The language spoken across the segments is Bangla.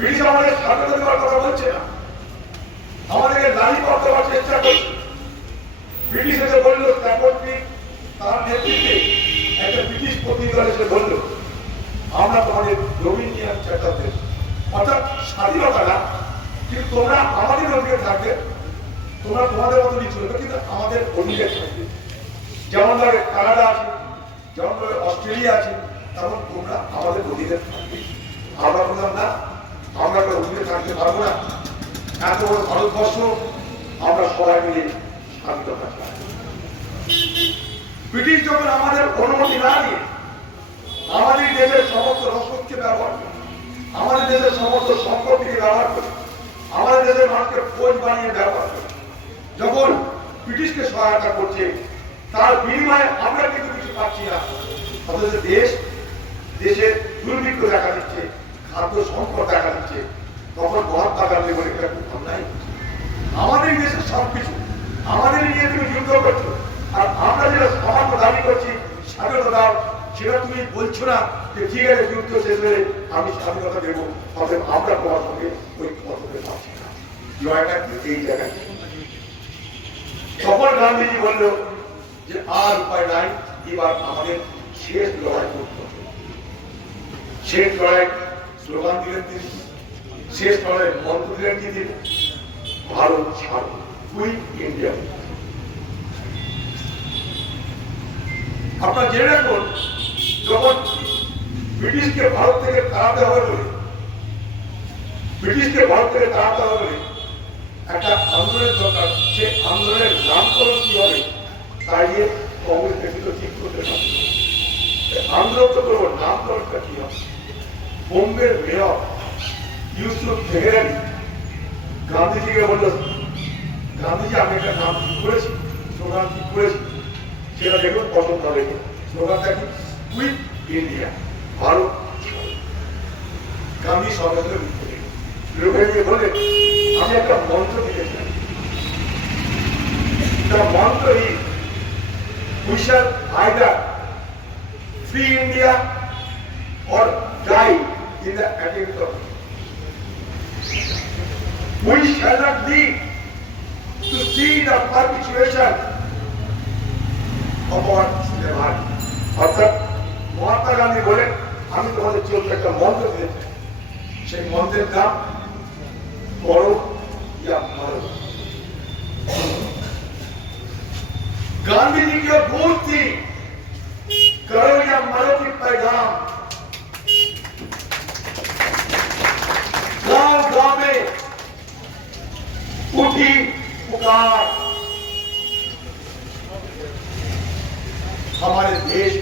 ব্রিটিশ আমাদের স্বাধীনতা দেওয়ার কথা বলছে না, আমাদেরকে নারী করতে দেওয়ার চেষ্টা করছে। ব্রিটিশ এসে বলল, তার নেতৃত্বে একটা ব্রিটিশ প্রতিনিধি দল এসে বলল, আমরা তোমাদের ডোমিনিয়ন চার্টার দেব, অর্থাৎ স্বাধীনতা না, কিন্তু তোমরা আমাদের অধীনে থাকবে, তোমরা তোমাদের মতনই চলবে, কিন্তু আমাদের অধীনে থাকবে। যেমন ধরে কানাডা আছে, যেমন ধরে অস্ট্রেলিয়া আছে, তেমন তোমরা আমাদের অধীনে থাকবে। আমরা বললাম না, আমরা অধীনে থাকতে পারবো না, এত বড় ভারতবর্ষ, আমরা সবাই মিলে স্বাধীনতা চাই। ব্রিটিশ যখন আমাদের অনুমতি না নিয়ে আমাদের দেশের সমস্ত রসদকে ব্যবহার করে, আমাদের দেশের সমস্ত সম্পত্তিকে ব্যবহার করে, আমাদের দেশের মানুষকে ফৌজ বানিয়ে ব্যবহার করে, যখন ব্রিটিশকে সহায়তা করছে, তার বিনিময়ে আমরা কিন্তু কিছু পাচ্ছি না। অথচ দেশের দুর্ভিক্ষ দেখা দিচ্ছে, খাদ্য সংকট দেখা দিচ্ছে, তখন মহাত্মা গান্ধী বলে এটা খুব অন্যায়। আমাদের দেশের সবকিছু আমাদের নিয়ে তুমি যুদ্ধ করছো, আর আমরা যেটা সামান্য দাবি করছি স্বাধীনতা দাও, সেটা তুমি বলছো না যে ঠিক আছে যুদ্ধ শেষ হলে আমি স্বাধীনতা দেবো। অতএব আমরা তোমার সঙ্গে ঐক্যবদ্ধ হতে পারছি না। লড়াইটা এই জায়গায়। তখন গান্ধীজি বলল যে আর উপায় নাই, এবার আমাদের শেষ লড়াই করতে হবে। শেষ লড়াই স্লোগান দিলেন তিনি, শেষ লড়াই মন্ত্র দিলেন তিনি, ভারত ছাড়ো, কুইট ইন্ডিয়া। আপনারা জেনে রাখুন, যখন ব্রিটিশকে ভারত থেকে তাড়াতে হবে বলে একটা আন্দোলনের দরকার, সে আন্দোলনের নামকরণ কি হবে তাই নিয়ে কংগ্রেস নেতৃত্ব ঠিক করতে পারে। আন্দোলন তো করবো, নামকরণটা কি হবে? বোম্বের মেয়র ইউসুফ তেহরানি গান্ধীজিকে বলল, গান্ধীজি আমি একটা নাম ঠিক করেছি, স্লোগান ঠিক করেছি, সেটা দেখুন পছন্দ হবে। স্লোগানটা কি? Quit India, Bharat. গান্ধী সরকার বলে আমি একটা মন্ত্র দিতে চাই। মন্ত্র we shall either free India or die in the attempt of it. We shall not live to see the perpetuation of our slavery. অর্থাৎ মহাত্মা গান্ধী বলেন, আমি তোমাদের চলতে একটা মন্ত্র দিতে চাই, সেই মন্ত্রের নাম করো ইয়া মারো। गांधी जी की भूल थी, करो या मरो की पैगाम। गांव गांव में उठी पुकार, हमारे देश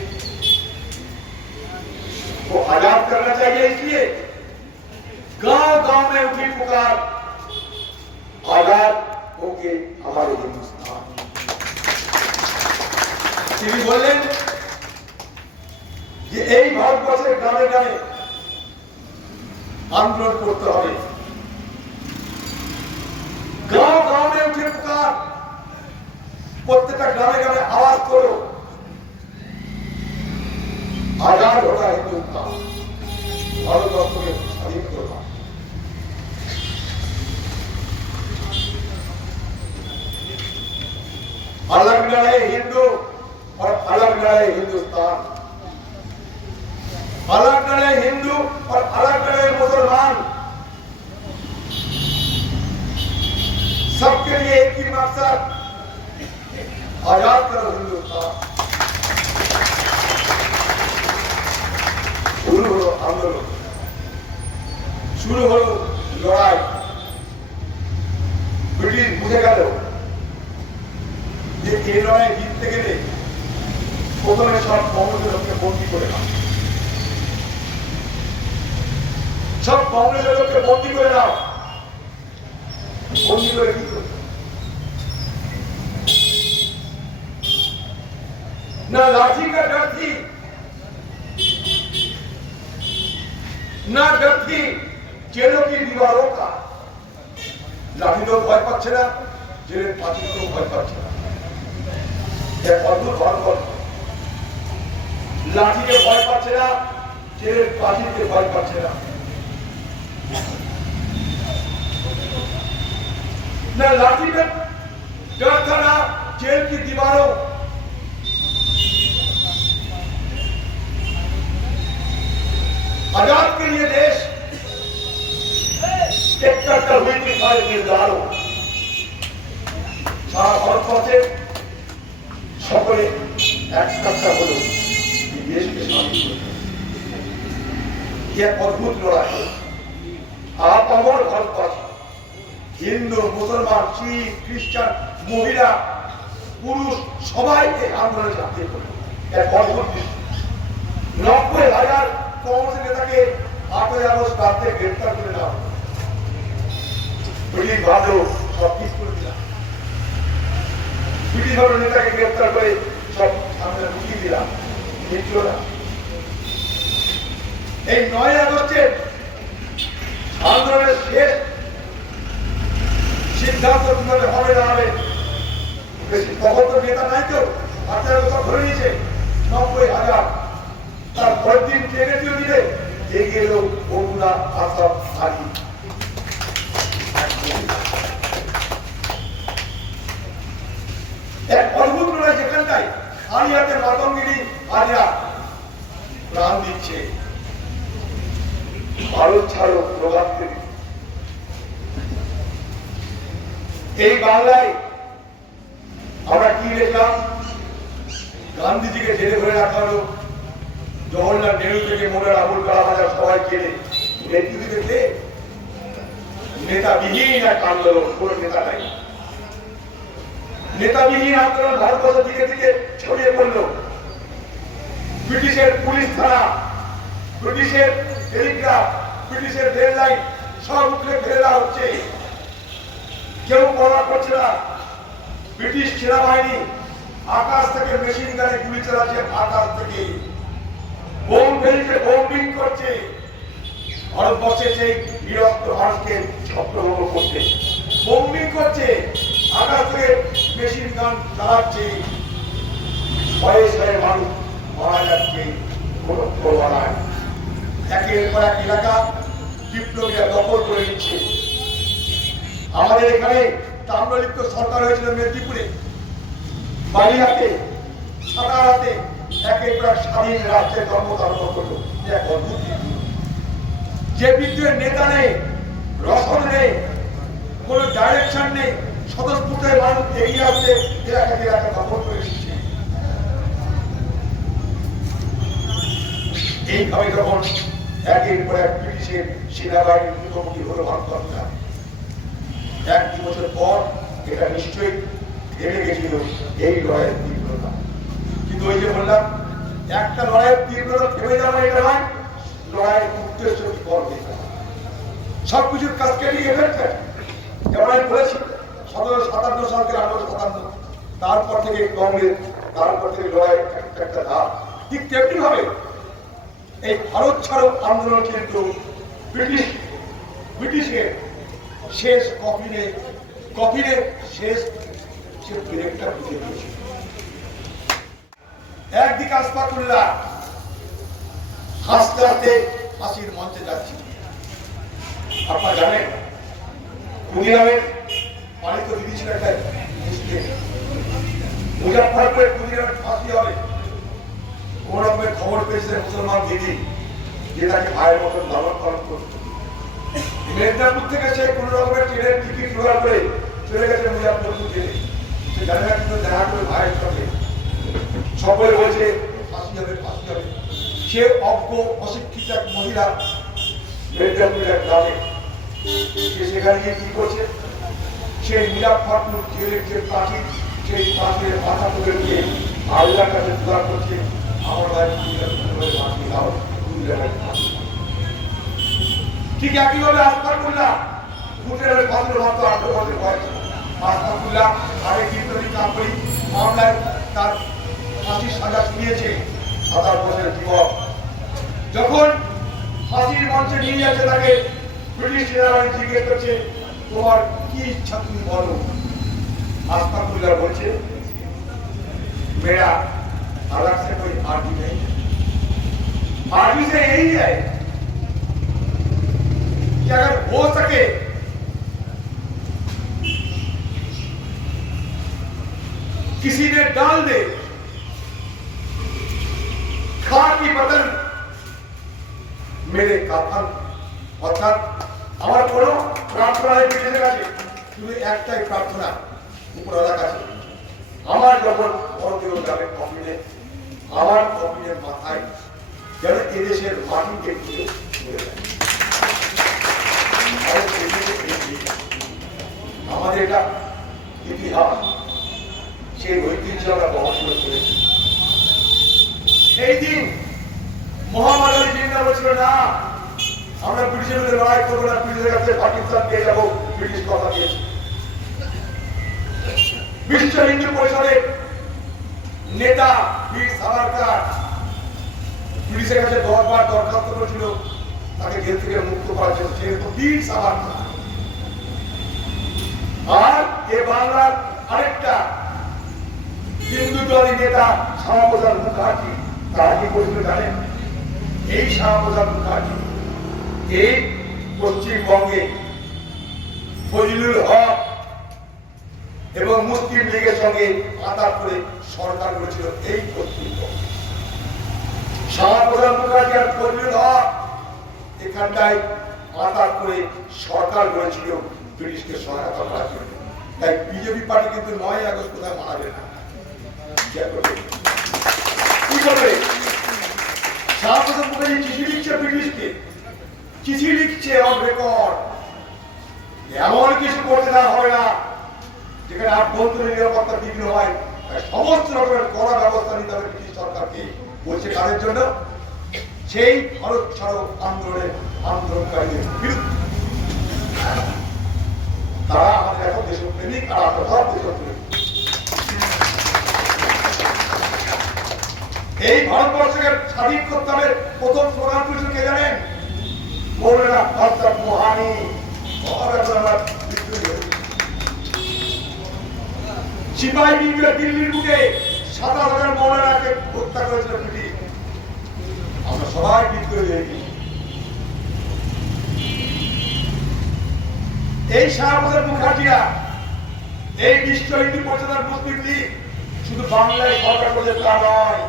को आजाद करना चाहिए, इसलिए गांव गांव में उठी पुकार, आजाद होके हमारे हिंदुस्तान। তিনি বললেন যে এই ভারতবর্ষের গ্রামে গ্রামে আন্দোলন করতে হবে, গাঁও গাঁৱে উঠে পুকার, প্রত্যেকটা গ্রামে গ্রামে আওয়াজ করো, আজাদ হোগা হিন্দুস্তান, ভারতবর্ষকে স্বাধীন করো। अलग लड़े हिंदू और अलग लड़े हिंदुस्तान, अलग लड़े हिंदू और अलग लड़े मुसलमान, सबके लिए एक ही मकसद, आजाद करो हिंदुस्तान। शुरू हलो आंदोलन, शुरू हलो लड़ाई। ब्रिटिश बुझे गেল যে এই লড়াই জিততে গেলে প্রথমে সব কংগ্রেসের লোককে বন্দী করে নাও, সব কংগ্রেসের লোককে বন্দী করে নাও। বন্দী করে কি করবে? না লাঠি কা ডর থি, না ডর থি জেलों की दीवारों का। লাঠি তো ভয় পাচ্ছে না, জেলের পাঁচিলকেও ভয় পাচ্ছে না। লাঠিকে ভয় পাচ্ছে না, জেলের পাঁচিলকে ভয় পাচ্ছে না। न लाठी में डर था, ना जेल की दीवारों। आजाद के लिए देश एक हुई थी सारे निर्धारों। সারা ভারতবর্ষে সকলে একটা হলো দেশকে স্বাধীন করতে। এক অদ্ভুত লড়াই। আপামর ভারতবাসী, হিন্দু, মুসলমান, শিখ, খ্রিস্টান, মহিলা, পুরুষ সবাই এই আন্দোলনে ঝাঁপিয়ে পড়ল। এক অদ্ভুত দৃশ্য। 90,000 কংগ্রেস নেতাকে 8ই আগস্ট রাতে গ্রেফতার করে নেওয়া হলো। ব্রিটিশ ভালো সব ঠিক করে দিলাম। ব্রিটিশ ভালো নেতাকে গ্রেফতার করে সব সামনে ঢুকিয়ে দিলাম। এই 9 আগস্টের আন্দোলনের শেষ সিদ্ধান্ত কিভাবে হবে না হবে, তখন তো নেতা নাই, কেউ হাজার কথা ধরে নিয়েছে 90,000। তার পরের দিন ট্রেনে দিলে এগিয়ে এলো বগুড়া, আসাম, হাজি। এক অদ্ভুত লড়াই, যেখানটায় আলিয়াতে মাতঙ্গিনী আলিয়া প্রাণ দিচ্ছে। ভারত ছাড়ো প্রভাব দেবে। এই বাংলায় আমরা কি দেখলাম? গান্ধীজিকে জেলে ভরে রাখা হলো, জওহরলাল নেহরু থেকে মোরার আবুল কালাম আজাদ সবাই জেলে। নেতৃত্বে নেতাবিহীন এক আন্দোলন, কোন নেতা নাই। নেতাবিহীন আন্দোলন ভারতবর্ষের দিকে দিকে ছড়িয়ে পড়ল। ব্রিটিশের পুলিশ থানা, ব্রিটিশের টেলিগ্রাফ, ব্রিটিশের রেল লাইন সব উঠে ফেলে দেওয়া হচ্ছে। কেউ পড়া করছে না। ব্রিটিশ সেনাবাহিনী আকাশ থেকে মেশিন গানে গুলি চালাচ্ছে, আকাশ থেকে বোম ফেলছে, বোম্বিং করছে। ভারতবর্ষে সেই বিরক্ত মানুষকে ছত্রভঙ্গ করছে, বোম্বিং করছে, আকাশ থেকে মেশিন গান চালাচ্ছে। শয়ে শয়ে মানুষ মারা যাচ্ছে, কোনো পরোয়া নাই। একের পর এক এলাকা বিপ্লবীরা দখল করে নিচ্ছে। আমাদের এখানে তাম্রলিপ্ত সরকার হয়েছিল মেদিনীপুরে, বালিয়াতে, সাতারাতে একের পর এক স্বাধীন রাষ্ট্রের কর্মকাণ্ড করলো। এক অদ্ভুত যে বিদ্রোহের নেতা নেই, রসদ নেই, কোন ডাইরেকশন নেই, স্বতঃস্ফূর্ত মানুষ এগিয়ে আসছে, এলাকাকে এলাকা দখল করে এসেছে। এইভাবে যখন একের পর এক ব্রিটিশের সেনাবাহিনীর মুখোমুখি হলো ভারতবর্ষ, 1-2 বছর পর এটা নিশ্চয়ই থেমে গেছিল এই লড়াইয়ের তীব্রতা। কিন্তু ওই যে বললাম, একটা লড়াইয়ের তীব্রতা থেমে যাওয়া এটা নয়, লড়াইয়ের উদ্দেশ্য কি করবে সবকিছুর কাজকাটি এফেক্ট। যেমন আমি বলেছি 1757 সাল থেকে 1857, তারপর থেকে কংগ্রেস, তারপর থেকে লড়াই একটা ধাপ। ঠিক তেমনি ভাবে এই ভারত ছাড়ো আন্দোলন কিন্তু ব্রিটিশের শেষ কফিনে শেষ ব্রেকটা বুঝে দিয়েছে। একদিকে আসফাকুল্লাহ হাসতে হাসতে ফাঁসির মঞ্চে যাচ্ছে। আপনারা জানেন ক্ষুদিরামের পালিত দিদি ছিল একটা মুসলিম। মুজাফফরপুরে ক্ষুদিরামের ফাঁসি হবে, কোন রকমের খবর পেয়েছে মুসলমান দিদি, যে তাকে ভাইয়ের মতন লালন পালন করত। মেদিনীপুর থেকে সে কোন রকমের ট্রেনের টিকিট জোগাড় করে চলে গেছে মুজাফফরপুর জেলে। সে জানে না কিন্তু দেখা করে ভাইয়ের সঙ্গে সকলে বলছে ফাঁসি হবে, ফাঁসি হবে। সে অজ্ঞ অশিক্ষিত এক মহিলা মেদিনীপুরের এক গ্রামে, সে সেখানে গিয়ে কি করছে, সে মুজাফফরপুর জেলের যে প্রাচীর, সেই প্রাচীরের মাথা তুলে দিয়ে আল্লাহর কাছে দোয়া করছে, আমার ভাই ফাঁসি দাও। ঠিক একইভাবে আসফাকুল্লাহ ক্ষুদিরামের ফাঁসির মাত্র 18 বছর বয়স। আসফাকুল্লাহ আগে কীর্তনী কাপড়ি মামলায় তার ফাঁসির সাজা শুনিয়েছে, 27 বছরের যুবক। যখন ফাঁসির মঞ্চে নিয়ে যাচ্ছে তাকে ব্রিটিশ সেনাবাহিনী জিজ্ঞেস করছে, তোমার কি ইচ্ছা তুমি বলো। আসফাকুল্লাহ বলছে, मेरा अलग से कोई आर्मी नहीं, आर्मी से यही है कि अगर हो सके किसी ने डाल दे खाकी बदन मेरे কাফন। অর্থাৎ আমার কোনো প্রার্থনা নেই নিজের কাছে, শুধু একটাই প্রার্থনা উপরওয়ালার কাছে, আমার যখন পরদিন যাবে কফিনে, আমার কফিনের মাথায় যেন এদেশের মাটিকে পুজো করে দেয়। আমাদের এটা ইতিহাস, সেই ঐতিহ্য আমরা বহন করেছি। সেই দিন মোহাম্মদ আলী জিন্না বলছিল না, আমরা ব্রিটিশের বিরুদ্ধে লড়াই করবো না, ব্রিটিশের কাছে পাকিস্তান পেয়ে যাবো, ব্রিটিশ কথা দিয়েছে। বিশ্ব হিন্দু পরিষদের নেতা বীর সাভারকর পুলিশের কাছে 10 বার দরখাস্ত করেছিল তাকে জেল থেকে মুক্ত করার জন্য, যেহেতু বীর সাভারকর। আর এ বাংলার আরেকটা হিন্দুত্ববাদী নেতা শ্যামাপ্রসাদ মুখার্জি, তারা কি করেছিল জানেন? এই শ্যামাপ্রসাদ মুখার্জি এই পশ্চিমবঙ্গে ফজলুল হক এবং মুসলিম লীগের সঙ্গে আতাত করে সরকার করেছিল এই পশ্চিমবঙ্গে। শ্যামাপ্রসাদ মুখার্জি আর ফজলুল হক এখানটায় আতাত করে সরকার করেছিল ব্রিটিশকে সহায়তা করার জন্য। তাই বিজেপি পার্টি কিন্তু 9 আগস্ট কোথায় মানাবে না। কি করবে? শ্যামাপ্রসাদ মুখার্জি চিঠি লিখছে ব্রিটিশকে, চিঠি লিখছে অন রেকর্ড, এমন কিছু করতে দেওয়া হবে না যেখানে আভ্যন্তরীণ নিরাপত্তা বিঘ্ন হয়, সমস্ত রকমের কড়া ব্যবস্থা নিতে হবে ব্রিটিশ সরকারকে। বলছে কাদের জন্য? সেই ভারত ছাড়ো আন্দোলনকারীদের বিরুদ্ধে। তারা আমাদের এখন দেশপ্রেমিক আর আত্মভাব দেশপ্রেমিক। এই ভারতবর্ষকে স্বাধীন করতে হবে প্রথম স্লোগান করেছিল কে জানেন? মৌলানা হযরত মোহানি। সিপাহী বিদ্রোহে দিল্লির বুকে 27,000 মৌলানাকে হত্যা করেছিল ব্রিটিশ। আমরা সবাই বিদ্রোহী হয়ে গেছি। এই শ্যামাপ্রসাদ মুখার্জিরা, এই বিশ্ব হিন্দু পরিষদের মুসলিম লীগ শুধু বাংলায় সরকার করেছে তা নয়,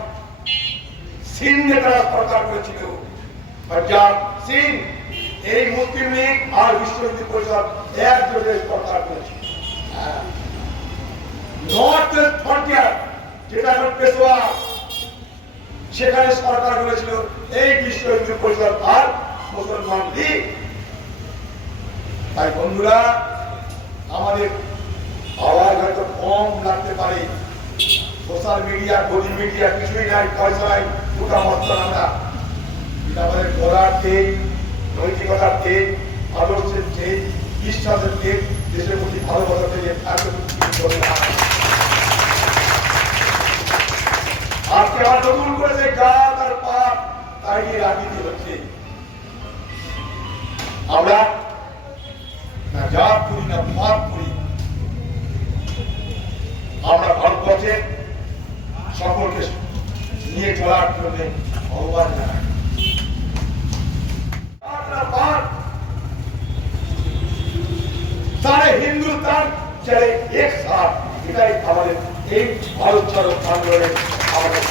সিন্ধে তারা সরকার করেছিল। পাঞ্জাব, সিন্ধ, এই মুসলিম লীগ আর বিশ্ব হিন্দু পরিষদ একজোটে সরকার করেছে। নর্থ ওয়েস্ট ফ্রন্টিয়ার, যেটা এখন পেশোয়ার, সেখানে সরকার করেছিল এই বিশ্ব হিন্দু পরিষদ আর মুসলমান লীগ। তাই বন্ধুরা, আমাদের আওয়াজ হয়তো কম লাগতে পারে, সোশ্যাল মিডিয়া, গদি মিডিয়া কিছুই নাই, পয়সা নাই, গোটা মস্ত আমরা, এটা আমাদের গলার তেজ, নৈতিকতার তেজ, আদর্শের তেজ, বিশ্বাসের তেজ, দেশের প্রতি ভালোবাসা থেকে আজকে আমার নতুন করে যে গাছ আর পাপ তাই নিয়ে রাজনীতি হচ্ছে। আমরা না জাত করি না পাপ করি, আমরা ভারতবর্ষে সকলকে নিয়ে চলার জন্য আহ্বান জানাই। सारे हिंदुस्तान चले एक साथ, এটাই আমাদের এই ভারত ছাড়ো আন্দোলনের আমাদের